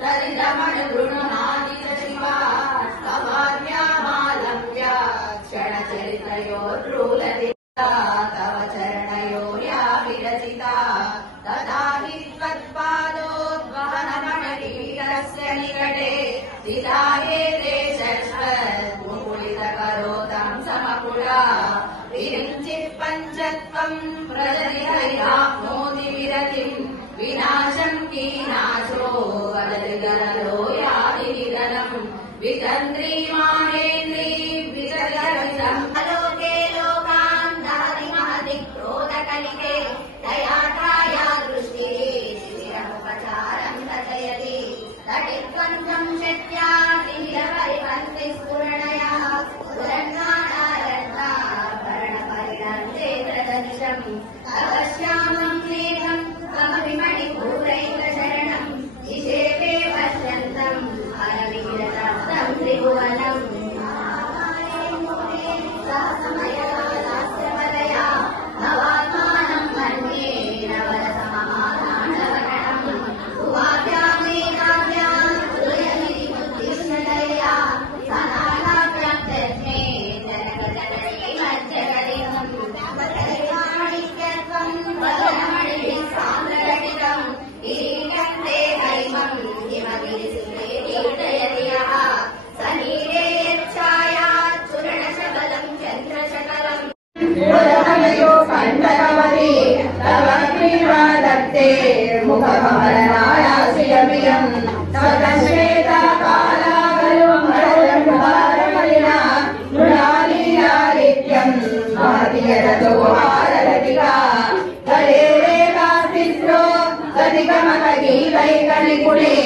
सरितमणि गृणनादित शिवा कवार्यामालम्ब्या क्षणचरितयोर्लूलति तव चरणयो या विरचिता तथा हि त्वत्पादोद्वहनमणिपीठस्य निकटे दिदाये ते शश्वत्मुकुलितकरोतं समकुला विरिञ्चित् पञ्चत्वं प्रजनिहयाप्नोति विरतिम् विनाशं कीनाशो वदतिगरलो याति निधनम् वितन्द्रीमानेन्द्री विजयरविदम् अलोके लोकान् दहति महति क्रोधकलिके दयाठाया दृष्टिः शिशिरमुपचारम् रचयति तटित्वञ्चं शक्त्या तिमिरपरिपन्ति स्फुरणया स्फुरन्नाडारण्डा भरणपरिणन्ते प्रदर्शम् अवश्यामम् स्नेहम् मणिपूरैकशरणम् निषेवे पश्यन्तम् अरविरतम् त्रिभुवनम् सहसमयकालास्त्रवलया नवात्मानम् मन्ये नवरसमहादाण्डवगणम् उवाभ्यामेकाभ्याम् तुलयमिति बुद्धिष्णदया सनालाभ्यर्थ्ये जनकजननी मध्यगलितम् वदयमाणिक्यत्वम् वदनमणिभिः सान्द्रघटितम् ईकन्ते हैमम् हिमगिरिसुते कीर्तयति यः सनीरे यच्छायात् चूर्णशबलम् चन्द्रशकलम् गुणमयो कण्ठकवती तव ग्रीवा दत्ते मुखकमलनायासियमियम् स्वतश्वेतकालावलुं हरजम्भारमलिना मृणालीलादित्यम् महति यदतो हारलतिका गले रेखास्तिस्रो गतिकमकगीवैकनिपुणे